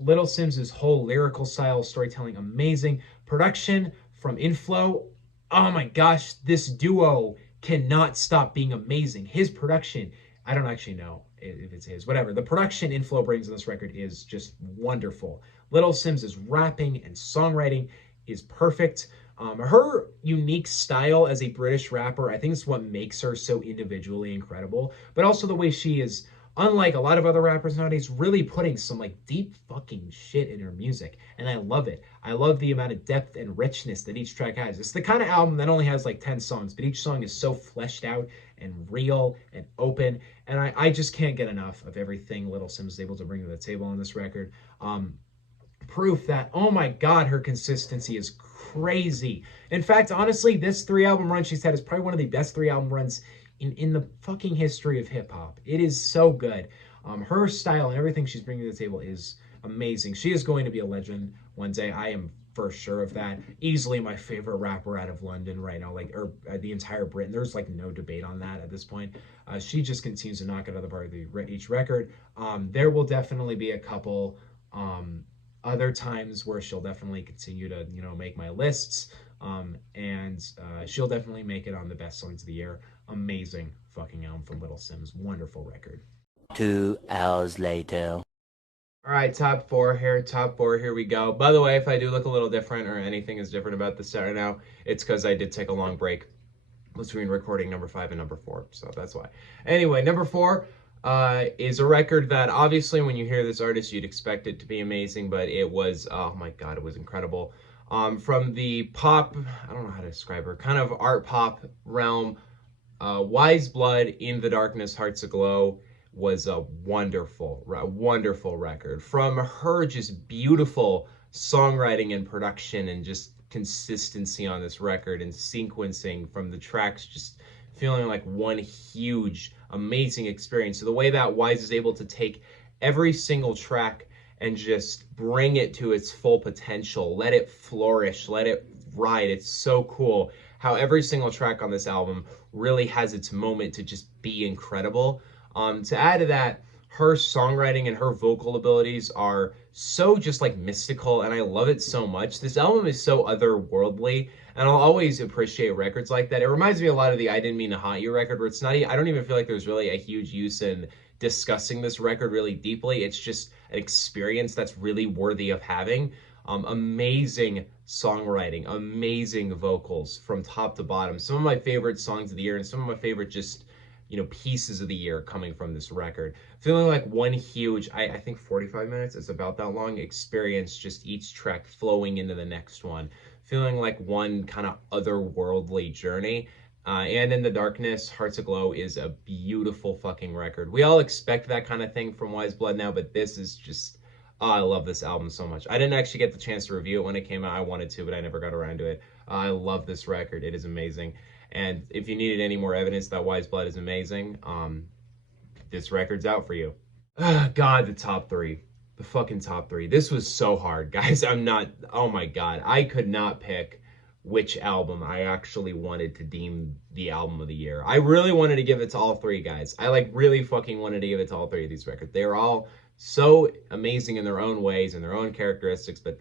Little Sims' whole lyrical style, storytelling, amazing. Production from Inflow, oh my gosh, this duo cannot stop being amazing. His production, I don't actually know if it's his, whatever. The production Inflow brings on this record is just wonderful. Little Sims' rapping and songwriting is perfect. Her unique style as a British rapper, I think is what makes her so individually incredible, but also the way she is, unlike a lot of other rappers nowadays, really putting some like deep fucking shit in her music. And I love it. I love the amount of depth and richness that each track has. It's the kind of album that only has like 10 songs, but each song is so fleshed out and real and open. And I just can't get enough of everything Little Sims is able to bring to the table on this record. Proof that, oh my God, her consistency is crazy. In fact, honestly, this 3 album run she's had is probably one of the best 3 album runs in the fucking history of hip hop. It is so good. Her style and everything she's bringing to the table is amazing. She is going to be a legend one day. I am for sure of that. Easily my favorite rapper out of London right now, like, or the entire Britain. There's like no debate on that at this point. She just continues to knock it out of the park with each record. There will definitely be a couple other times where she'll definitely continue to, make my lists. And she'll definitely make it on the best songs of the year. Amazing fucking album from Little Sims. Wonderful record. 2 hours later. All right, top four here. Top four. Here we go. By the way, if I do look a little different or anything is different about this set right now, it's because I did take a long break between recording number 5 and number 4. So that's why. Anyway, number 4 is a record that obviously when you hear this artist, you'd expect it to be amazing, but it was, oh my God, it was incredible. From the pop, I don't know how to describe her, kind of art pop realm, Wise Blood, In the Darkness, Hearts Aglow was a wonderful record. From her just beautiful songwriting and production and just consistency on this record and sequencing from the tracks, just feeling like one huge, amazing experience. So the way that Wise is able to take every single track and just bring it to its full potential, let it flourish, let it ride. It's so cool how every single track on this album really has its moment to just be incredible. To add to that, her songwriting and her vocal abilities are so just like mystical, and I love it so much. This album is so otherworldly, and I'll always appreciate records like that. It reminds me a lot of the I Didn't Mean to Haunt You record, where it's not, I don't even feel like there's really a huge use in discussing this record really deeply. It's just an experience that's really worthy of having. Amazing songwriting, amazing vocals from top to bottom. Some of my favorite songs of the year and some of my favorite just, pieces of the year coming from this record. Feeling like one huge, I think 45 minutes, it's about that long experience, just each track flowing into the next one. Feeling like one kind of otherworldly journey. And In the Darkness, Hearts Aglow is a beautiful fucking record. We all expect that kind of thing from Wise Blood now, but this is just, oh, I love this album so much. I didn't actually get the chance to review it when it came out. I wanted to, but I never got around to it. I love this record. It is amazing. And if you needed any more evidence that Wise Blood is amazing, this record's out for you. God, the top 3. The fucking top 3. This was so hard, guys. Oh my God. I could not pick which album I actually wanted to deem the album of the year. I really wanted to give it to all 3, guys. I really fucking wanted to give it to all 3 of these records. They are all so amazing in their own ways and their own characteristics, but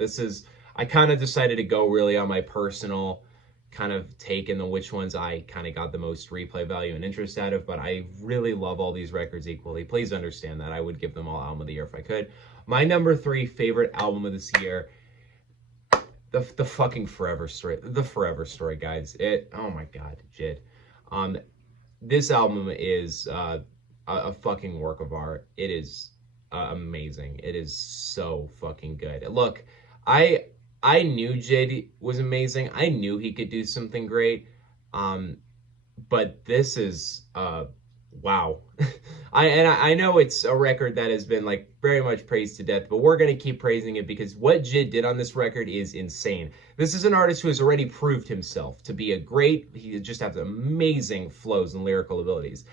I kind of decided to go really on my personal kind of take in the which ones I kind of got the most replay value and interest out of, but I really love all these records equally. Please understand that I would give them all album of the year if I could. My number 3 favorite album of this year, the fucking Forever Story. The Forever Story, guys. Oh my God, Jid. This album is a fucking work of art. It is amazing. It is so fucking good. Look, I I knew Jid was amazing. I knew he could do something great. Um, but this is wow. I know it's a record that has been like very much praised to death, but we're gonna keep praising it because what Jid did on this record is insane. This is an artist who has already proved himself to be a great. He just has amazing flows and lyrical abilities.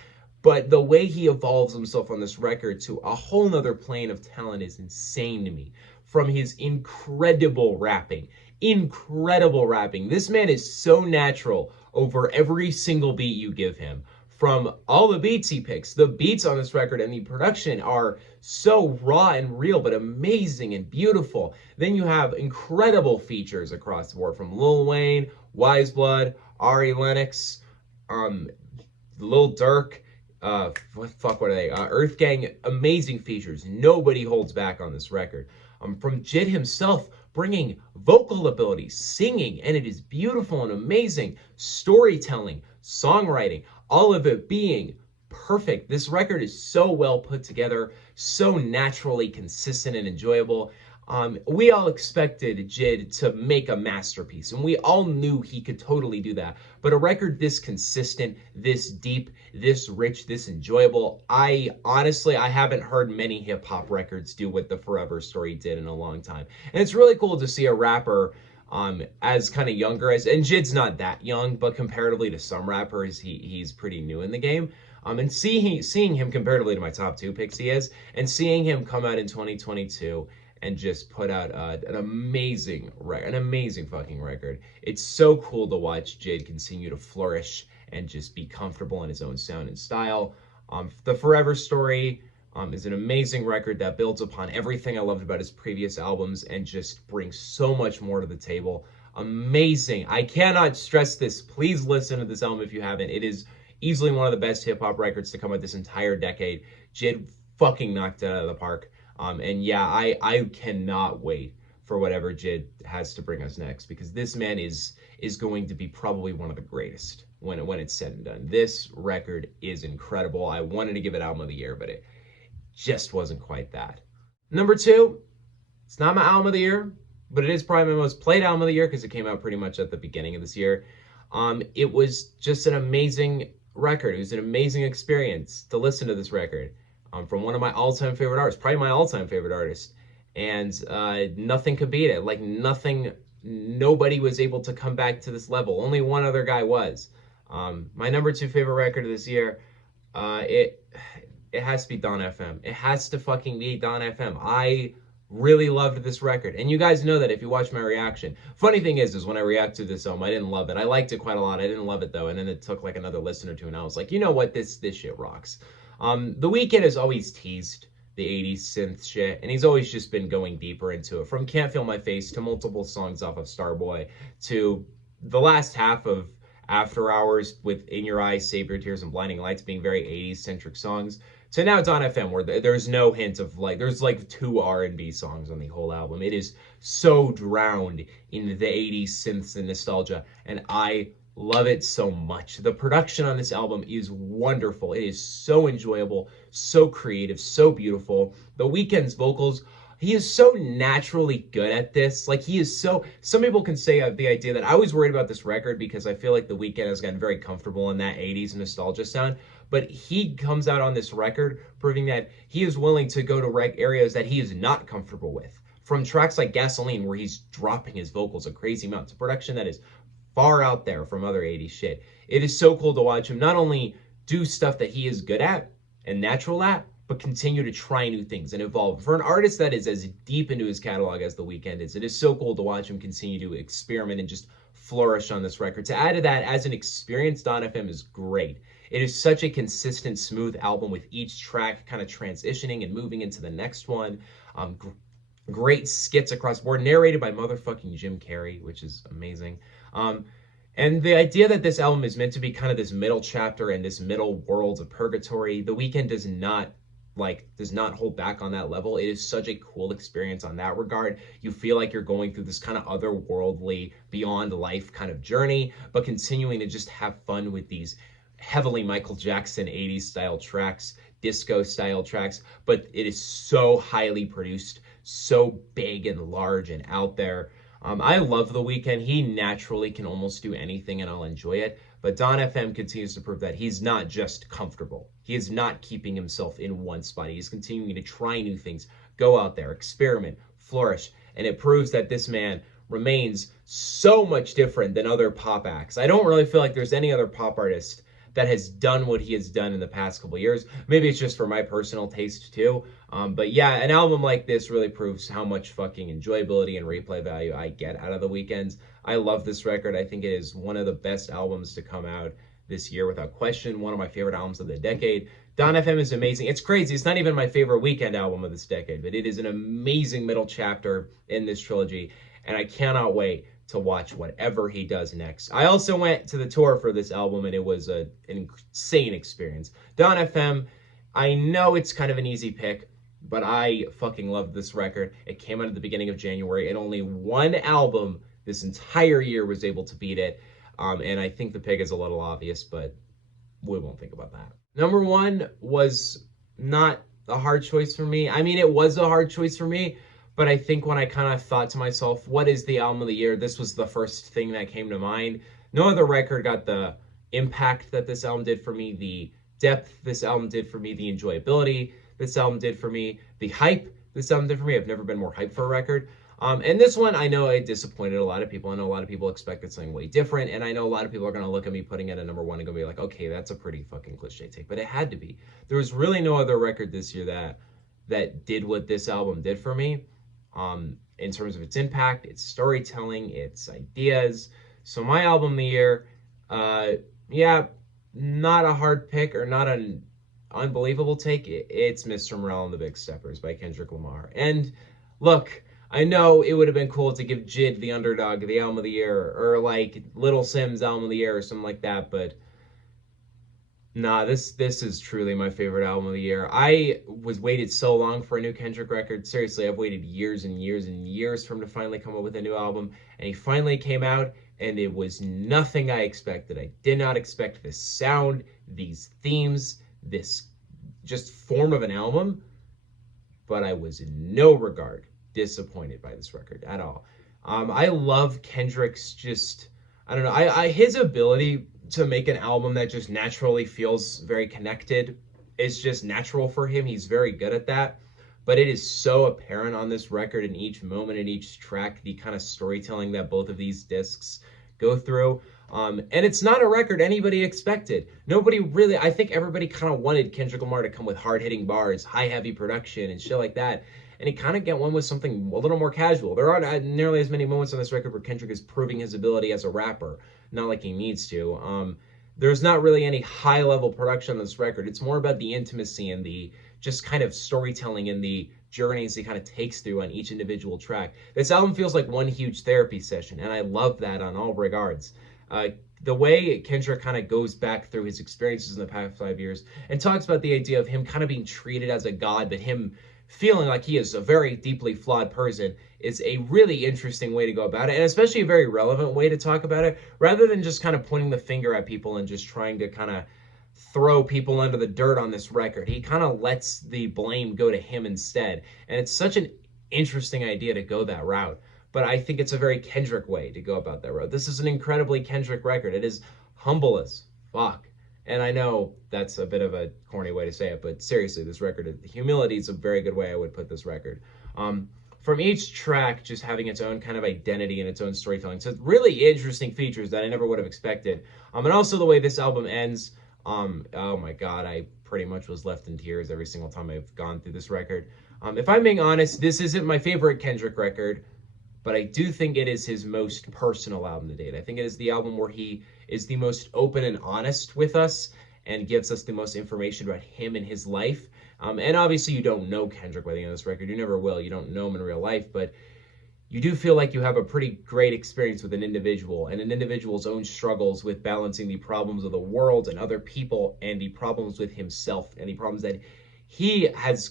But the way he evolves himself on this record to a whole nother plane of talent is insane to me. From his incredible rapping. This man is so natural over every single beat you give him. From all the beats he picks, the beats on this record and the production are so raw and real, but amazing and beautiful. Then you have incredible features across the board from Lil Wayne, Wise Blood, Ari Lennox, um, Lil Durk, what are they? Earth Gang, amazing features. Nobody holds back on this record. From Jid himself, bringing vocal abilities, singing, and it is beautiful and amazing. Storytelling, songwriting, all of it being perfect. This record is so well put together, so naturally consistent and enjoyable. We all expected Jid to make a masterpiece, and we all knew he could totally do that. But a record this consistent, this deep, this rich, this enjoyable, I honestly, I haven't heard many hip hop records do what the Forever Story did in a long time. And it's really cool to see a rapper as kind of younger as, and Jid's not that young, but comparatively to some rappers, he's pretty new in the game. And seeing him comparatively to my top two picks he is, and seeing him come out in 2022 and just put out an amazing fucking record. It's so cool to watch Jid continue to flourish and just be comfortable in his own sound and style. The Forever Story is an amazing record that builds upon everything I loved about his previous albums and just brings so much more to the table. Amazing. I cannot stress this. Please listen to this album if you haven't. It is easily one of the best hip hop records to come out this entire decade. Jid fucking knocked it out of the park. And yeah, I cannot wait for whatever Jid has to bring us next because this man is going to be probably one of the greatest when it's said and done. This record is incredible. I wanted to give it album of the year, but it just wasn't quite that. Number two, it's not my album of the year, but it is probably my most played album of the year because it came out pretty much at the beginning of this year. It was just an amazing record. It was an amazing experience to listen to this record. From one of my all-time favorite artists, probably my all-time favorite artist, and nothing could beat it. Like nobody was able to come back to this level. Only one other guy was. My number two favorite record of this year, it has to be Don FM. It has to fucking be Don FM. I really loved this record, and you guys know that if you watch my reaction. Funny thing is when I react to this album, I didn't love it. I liked it quite a lot. I didn't love it though, and then it took like another listen or two, and I was like, you know what, this shit rocks. The Weeknd has always teased the 80s synth shit, and he's always just been going deeper into it. From Can't Feel My Face to multiple songs off of Starboy to the last half of After Hours with In Your Eyes, Save Your Tears, and Blinding Lights being very 80s centric songs. To now Don FM, where there's no hint of like, there's like 2 R&B songs on the whole album. It is so drowned in the 80s synths and nostalgia, and I love it so much. The production on this album is wonderful. It is so enjoyable, so creative, so beautiful. The Weeknd's vocals, he is so naturally good at this. Like he is so, some people can say the idea that I was worried about this record because I feel like The Weeknd has gotten very comfortable in that 80s nostalgia sound. But he comes out on this record proving that he is willing to go to areas that he is not comfortable with. From tracks like Gasoline, where he's dropping his vocals a crazy amount, to production that is far out there from other 80s shit. It is so cool to watch him not only do stuff that he is good at and natural at, but continue to try new things and evolve. For an artist that is as deep into his catalog as The Weeknd is, it is so cool to watch him continue to experiment and just flourish on this record. To add to that, as an experienced Don FM is great. It is such a consistent, smooth album with each track kind of transitioning and moving into the next one. Great skits across the board, narrated by motherfucking Jim Carrey, which is amazing. And the idea that this album is meant to be kind of this middle chapter and this middle world of purgatory, The Weeknd does not hold back on that level. It is such a cool experience on that regard. You feel like you're going through this kind of otherworldly, beyond life kind of journey, but continuing to just have fun with these heavily Michael Jackson 80s style tracks, disco style tracks, but it is so highly produced, so big and large and out there. I love The Weeknd. He naturally can almost do anything and I'll enjoy it. But Don FM continues to prove that he's not just comfortable. He is not keeping himself in one spot. He's continuing to try new things, go out there, experiment, flourish. And it proves that this man remains so much different than other pop acts. I don't really feel like there's any other pop artist that has done what he has done in the past couple years. Maybe it's just for my personal taste too. But yeah, an album like this really proves how much fucking enjoyability and replay value I get out of The Weeknd's. I love this record. I think it is one of the best albums to come out this year without question. One of my favorite albums of the decade. Don FM is amazing. It's crazy. It's not even my favorite Weeknd album of this decade, but it is an amazing middle chapter in this trilogy, and I cannot wait to watch whatever he does next. I also went to the tour for this album, and it was an insane experience. Don FM, I know it's kind of an easy pick, but I fucking love this record. It came out at the beginning of January, and only one album this entire year was able to beat it. And I think the pick is a little obvious, but we won't think about that. Number one was not a hard choice for me. I mean, it was a hard choice for me, but I think when I kind of thought to myself, what is the album of the year? This was the first thing that came to mind. No other record got the impact that this album did for me, the depth this album did for me, the enjoyability this album did for me, the hype this album did for me. I've never been more hyped for a record. And this one, I know it disappointed a lot of people. I know a lot of people expected something way different. And I know a lot of people are going to look at me putting it at number one and going to be like, okay, that's a pretty fucking cliche take. But it had to be. There was really no other record this year that did what this album did for me, in terms of its impact, its storytelling, its ideas. So my album of the year, yeah, not a hard pick or not an unbelievable take. It's Mr. Morale and the Big Steppers by Kendrick Lamar. And look, I know it would have been cool to give Jid the Underdog the album of the year, or like Little Sim's album of the year or something like that, but nah, this is truly my favorite album of the year. I was waited so long for a new Kendrick record. Seriously, I've waited years and years and years for him to finally come up with a new album, and he finally came out, and it was nothing I expected. I did not expect this sound, these themes, this just form of an album, but I was in no regard disappointed by this record at all. I love Kendrick's just, I don't know, his ability to make an album that just naturally feels very connected is just natural for him. He's very good at that. But it is so apparent on this record in each moment, in each track, the kind of storytelling that both of these discs go through. And it's not a record anybody expected. Nobody really, I think everybody kind of wanted Kendrick Lamar to come with hard-hitting bars, high-heavy production, and shit like that. And he kind of get one with something a little more casual. There aren't nearly as many moments on this record where Kendrick is proving his ability as a rapper, not like he needs to. There's not really any high-level production on this record. It's more about the intimacy and the just kind of storytelling and the journeys he kind of takes through on each individual track. This album feels like one huge therapy session, and I love that on all regards. The way Kendrick kind of goes back through his experiences in the past 5 years and talks about the idea of him kind of being treated as a god, but him feeling like he is a very deeply flawed person is a really interesting way to go about it, and especially a very relevant way to talk about it, rather than just kind of pointing the finger at people and just trying to kind of throw people under the dirt on this record. He kind of lets the blame go to him instead, and it's such an interesting idea to go that route. But I think it's a very Kendrick way to go about that road. This is an incredibly Kendrick record. It is humble as fuck. And I know that's a bit of a corny way to say it, but seriously, this record, humility is a very good way I would put this record. From each track just having its own kind of identity and its own storytelling. So really interesting features that I never would have expected. And also the way this album ends, oh my God, I pretty much was left in tears every single time I've gone through this record. If I'm being honest, this isn't my favorite Kendrick record, but I do think it is his most personal album to date. I think it is the album where he is the most open and honest with us and gives us the most information about him and his life. And obviously you don't know Kendrick by the end of this record. You never will. You don't know him in real life, but you do feel like you have a pretty great experience with an individual and an individual's own struggles with balancing the problems of the world and other people and the problems with himself and the problems that he has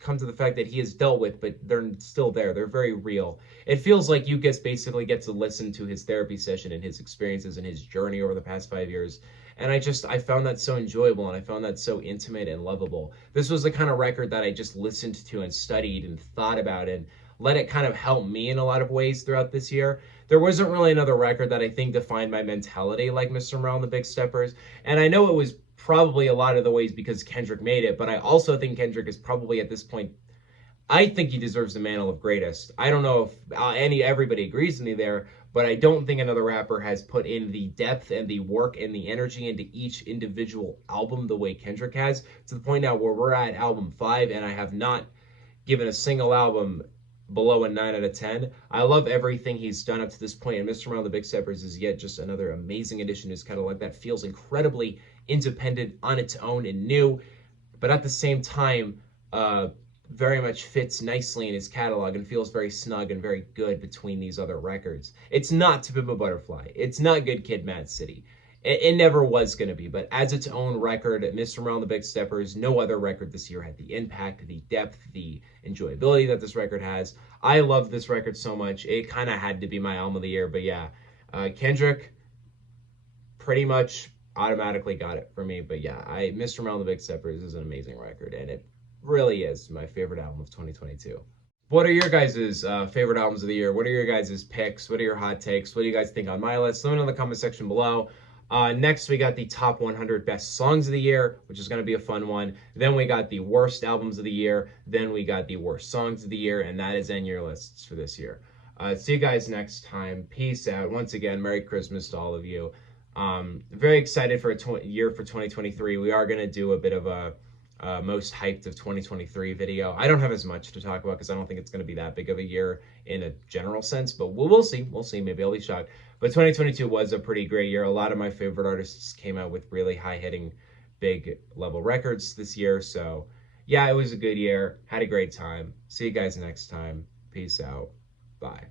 come to the fact that he has dealt with, but they're still there. They're very real. It feels like you basically get to listen to his therapy session and his experiences and his journey over the past 5 years. And I found that so enjoyable, and I found that so intimate and lovable. This was the kind of record that I just listened to and studied and thought about and let it kind of help me in a lot of ways throughout this year. There wasn't really another record that I think defined my mentality like Mr. Morale and the Big Steppers. And I know it was probably a lot of the ways because Kendrick made it, but I also think Kendrick is probably at this point, I think he deserves the mantle of greatest. I don't know if everybody agrees with me there, but I don't think another rapper has put in the depth and the work and the energy into each individual album the way Kendrick has, to the point now where we're at album 5 and I have not given a single album below a 9 out of 10. I love everything he's done up to this point, and Mr. Around the Big Steppers is yet just another amazing addition to his catalog that feels incredibly independent on its own and new, but at the same time, very much fits nicely in his catalog and feels very snug and very good between these other records. It's not To Pimp a Butterfly. It's not Good Kid, Mad City. It never was going to be, but as its own record, Mr. Morale and the Big Steppers, no other record this year had the impact, the depth, the enjoyability that this record has. I love this record so much. It kind of had to be my album of the year, but yeah, Kendrick pretty much automatically got it for me. But yeah, Mr. Morale and the Big Steppers is an amazing record, and it really is my favorite album of 2022. What are your guys' favorite albums of the year? What are your guys' picks? What are your hot takes? What do you guys think on my list? Let me know in the comment section below. Next, we got the top 100 best songs of the year, which is going to be a fun one. Then we got the worst albums of the year. Then we got the worst songs of the year, and that is in your lists for this year. See you guys next time. Peace out. Once again, Merry Christmas to all of you. Very excited for a year for 2023. We are going to do a bit of a most hyped of 2023 video. I don't have as much to talk about because I don't think it's going to be that big of a year in a general sense, but we'll see. We'll see. Maybe I'll be shocked. But 2022 was a pretty great year. A lot of my favorite artists came out with really high-hitting, big level records this year. So yeah, it was a good year. Had a great time. See you guys next time. Peace out. Bye.